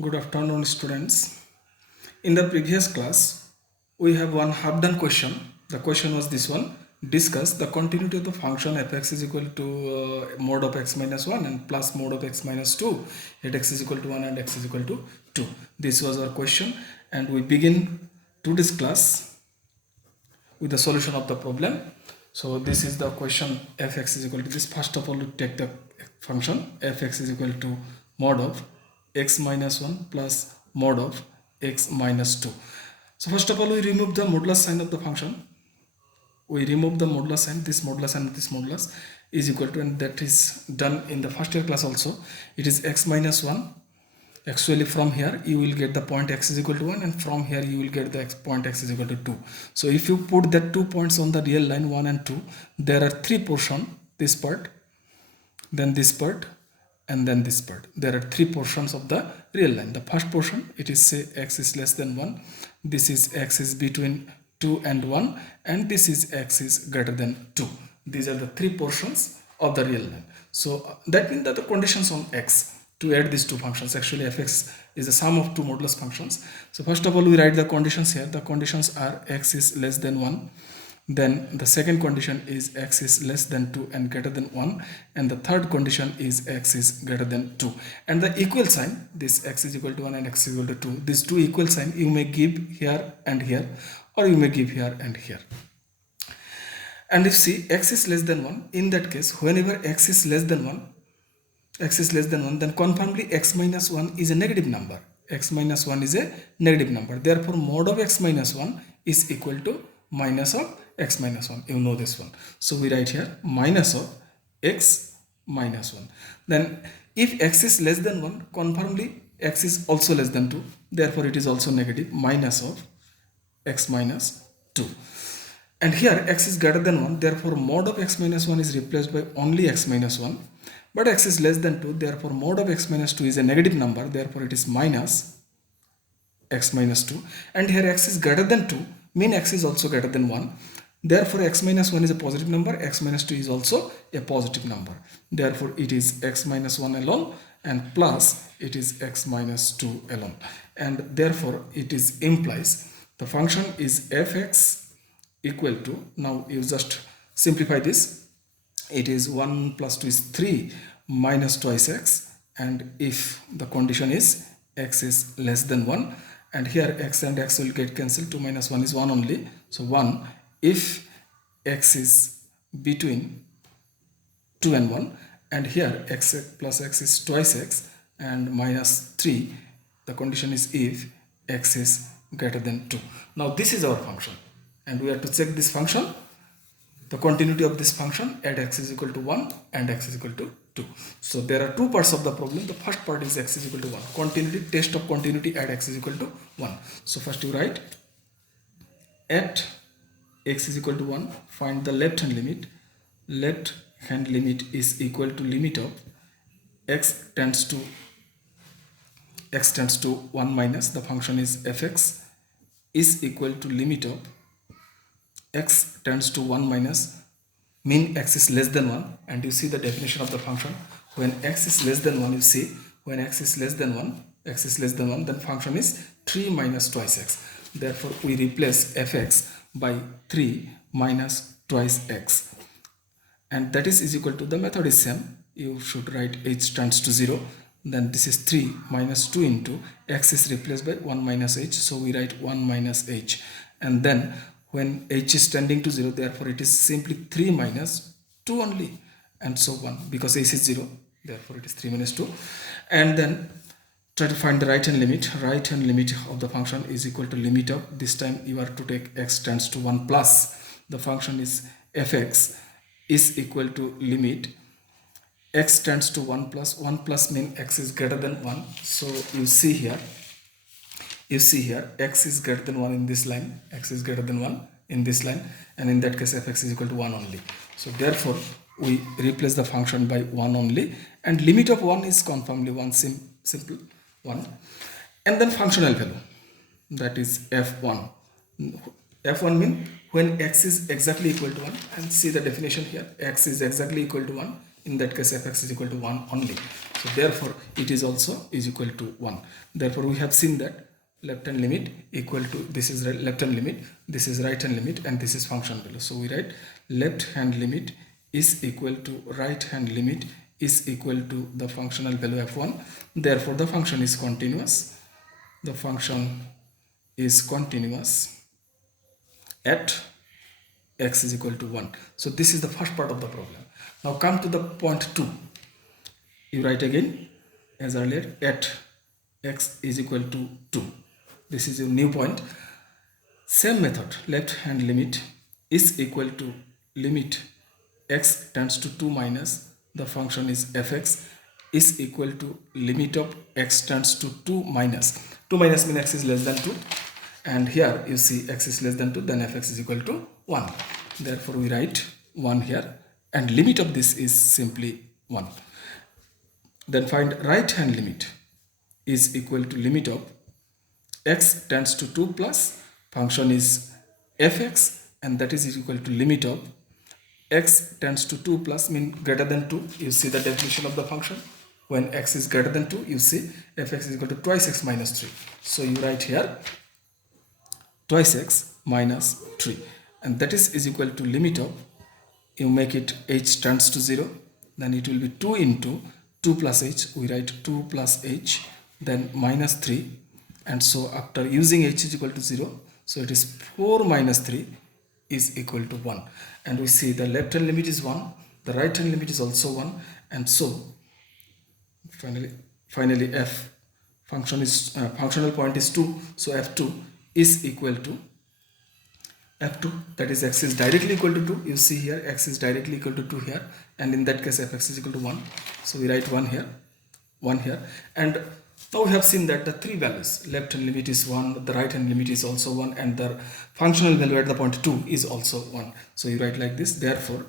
Good afternoon, students. In the previous class, we have one half done question. The question was this one. Discuss the continuity of the function fx is equal to mod of x minus 1 and plus mod of x minus 2 at x is equal to 1 and x is equal to 2. This was our question, and we begin today's class with the solution of the problem. So this is the question fx is equal to this. First of all, we take the function fx is equal to mod of x minus 1 plus mod of x minus 2. So first of all, we remove the modulus sign of the function. We remove the modulus sign, this modulus and this modulus is equal to, and that is done in the first year class also. It is x minus 1. Actually from here you will get the point x is equal to 1, and from here you will get the point x is equal to 2. So if you put that 2 points on the real line 1 and 2, there are 3 portions, this part, then this part, and then this part. There are 3 portions of the real line. The first portion, it is say x is less than 1, this is x is between 2 and 1, and this is x is greater than 2. These are the 3 portions of the real line. So that means that the conditions on x to add these two functions, actually fx is the sum of two modulus functions. So first of all, we write the conditions here. The conditions are x is less than 1, then the second condition is x is less than 2 and greater than 1, and the third condition is x is greater than 2. And the equal sign, this x is equal to 1 and x is equal to 2, these two equal sign you may give here and here, or you may give here and here. And if see x is less than 1, in that case whenever x is less than 1, then confirmly x minus 1 is a negative number. X minus 1 is a negative number. Therefore, mod of x minus 1 is equal to minus of x minus 1. You know this one. So we write here minus of x minus 1. Then if x is less than 1, confirmly x is also less than 2. Therefore, it is also negative, minus of x minus 2. And here x is greater than 1. Therefore, mod of x minus 1 is replaced by only x minus 1. But x is less than 2, therefore mod of x minus 2 is a negative number, therefore it is minus x minus 2. And here x is greater than 2, mean x is also greater than 1. Therefore x minus 1 is a positive number, x minus 2 is also a positive number. Therefore it is x minus 1 alone, and plus it is x minus 2 alone. And therefore it is implies the function is fx equal to, now you just simplify this, it is 1 plus 2 is 3 minus twice x, and if the condition is x is less than 1, and here x and x will get cancelled, 2 minus 1 is 1 only, so 1 if x is between 2 and 1, and here x plus x is twice x, and minus 3, the condition is if x is greater than 2. Now this is our function, and we have to check this function, the continuity of this function at x is equal to 1 and x is equal to 2. So there are two parts of the problem. The first part is x is equal to 1. Continuity, test of continuity at x is equal to 1. So first you write at x is equal to 1, find the left hand limit. Left hand limit is equal to limit of x tends to 1 minus, the function is fx is equal to limit of x tends to 1 minus, mean x is less than 1, and you see the definition of the function. When x is less than 1, you see when x is less than 1, then function is 3 minus twice x. Therefore we replace fx by 3 minus twice x, and that is equal to, the method is same, you should write h tends to 0, then this is 3 minus 2 into x is replaced by 1 minus h, so we write 1 minus h, and then when h is tending to 0, therefore it is simply 3 minus 2 only, and so on, because h is 0, therefore it is 3 minus 2. And then try to find the right hand limit. Right hand limit of the function is equal to limit of, this time you are to take x tends to 1 plus, the function is fx is equal to limit x tends to 1 plus mean x is greater than 1. So you see here x is greater than 1 in this line, x is greater than 1 in this line, and in that case fx is equal to 1 only. So therefore we replace the function by 1 only, and limit of 1 is conformly 1, simple 1, and then functional value, that is f1. f1 means when x is exactly equal to 1, and see the definition here, x is exactly equal to 1, in that case fx is equal to 1 only. So therefore it is also is equal to 1. Therefore we have seen that left hand limit equal to, this is left hand limit, this is right hand limit, and this is function value. So we write left hand limit is equal to right hand limit is equal to the functional value f1. Therefore the function is continuous. The function is continuous at x is equal to 1. So this is the first part of the problem. Now come to the point 2. You write again as earlier, at x is equal to 2. This is your new point. Same method, left hand limit is equal to limit x tends to 2 minus the function is fx is equal to limit of x tends to 2 minus. 2 minus means x is less than 2, and here you see x is less than 2, then fx is equal to 1. Therefore we write 1 here, and limit of this is simply 1. Then find right hand limit is equal to limit of x tends to 2 plus function is fx, and that is equal to limit of x tends to 2 plus mean greater than 2. You see the definition of the function. When x is greater than 2, you see fx is equal to twice x minus 3. So you write here twice x minus 3, and that is equal to limit of, you make it h tends to 0, then it will be 2 into 2 plus h, we write 2 plus h, then minus 3, and so after using h is equal to 0, so it is 4 minus 3 is equal to 1, and we see the left hand limit is 1, the right hand limit is also 1, and so finally f function is functional point is 2, so f2 is equal to f2, that is x is directly equal to 2. You see here x is directly equal to 2 here, and in that case fx is equal to 1, so we write 1 here, 1 here. And now we have seen that the three values, left hand limit is 1, the right hand limit is also 1, and the functional value at the point 2 is also 1. So you write like this, therefore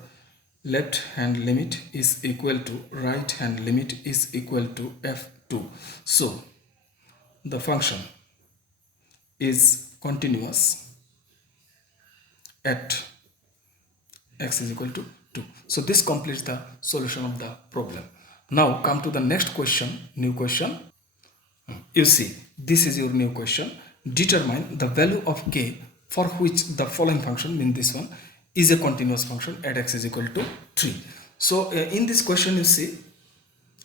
left hand limit is equal to right hand limit is equal to f2. So the function is continuous at x is equal to 2. So this completes the solution of the problem. Now come to the next question, new question. You see, this is your new question. Determine the value of k for which the following function, mean this one, is a continuous function at x is equal to 3. So in this question you see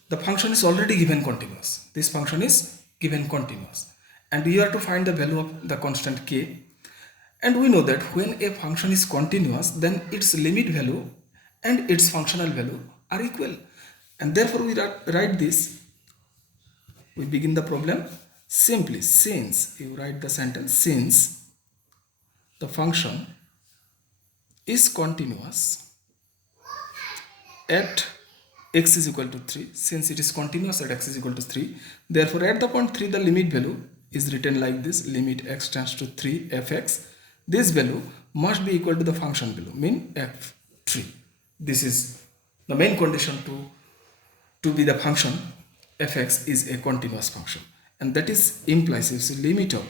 the function is already given continuous. This function is given continuous, and you have to find the value of the constant k. And we know that when a function is continuous, then its limit value and its functional value are equal, and therefore we write this. We begin the problem simply, since, you write the sentence, since the function is continuous at x is equal to 3, since it is continuous at x is equal to 3, therefore at the point 3 the limit value is written like this, limit x tends to 3 fx, this value must be equal to the function value, mean f3. This is the main condition to be the function fx is a continuous function, and that is implies if the limit of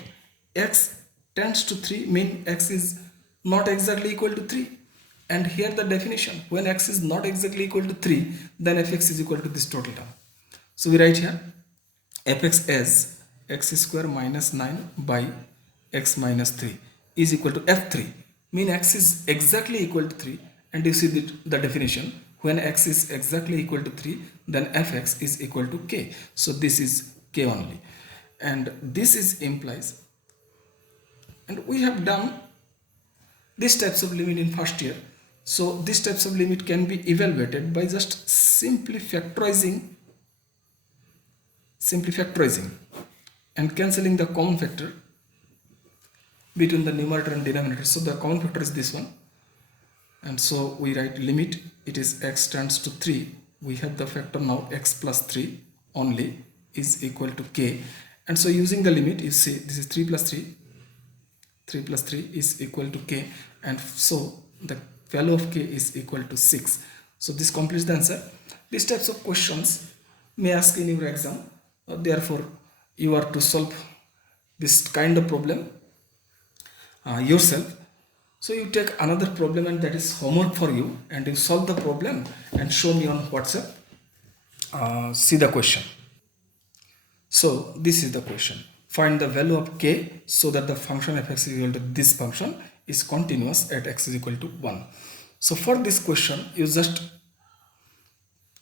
x tends to 3 mean x is not exactly equal to 3, and here the definition, when x is not exactly equal to 3, then fx is equal to this total term. So we write here fx as x square minus 9 by x minus 3 is equal to f3, mean x is exactly equal to 3, and you see the definition, when x is exactly equal to 3, then fx is equal to k. So this is k only, and this is implies, and we have done these types of limit in first year. So these types of limit can be evaluated by just simply factorizing and cancelling the common factor between the numerator and denominator. So the common factor is this one, and so we write limit, it is x tends to 3, we have the factor now x plus 3 only is equal to k, and so using the limit you see this is 3 plus 3 is equal to k, and so the value of k is equal to 6. So this completes the answer. These types of questions may ask in your exam, therefore you are to solve this kind of problem yourself. So you take another problem, and that is homework for you, and you solve the problem and show me on WhatsApp. See the question. So this is the question. Find the value of k so that the function fx is equal to this function is continuous at x is equal to 1. So for this question, you just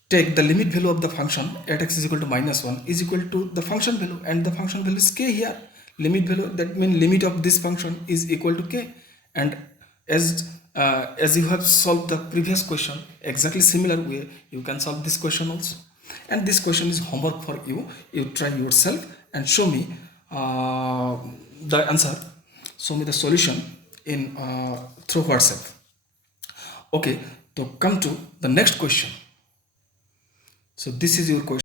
take the limit value of the function at x is equal to -1 is equal to the function value, and the function value is k here. Limit value, that means limit of this function is equal to k. And as you have solved the previous question, exactly similar way you can solve this question also. And this question is homework for you. You try yourself and show me the answer, show me the solution in through WhatsApp. Okay, so come to the next question. So this is your question.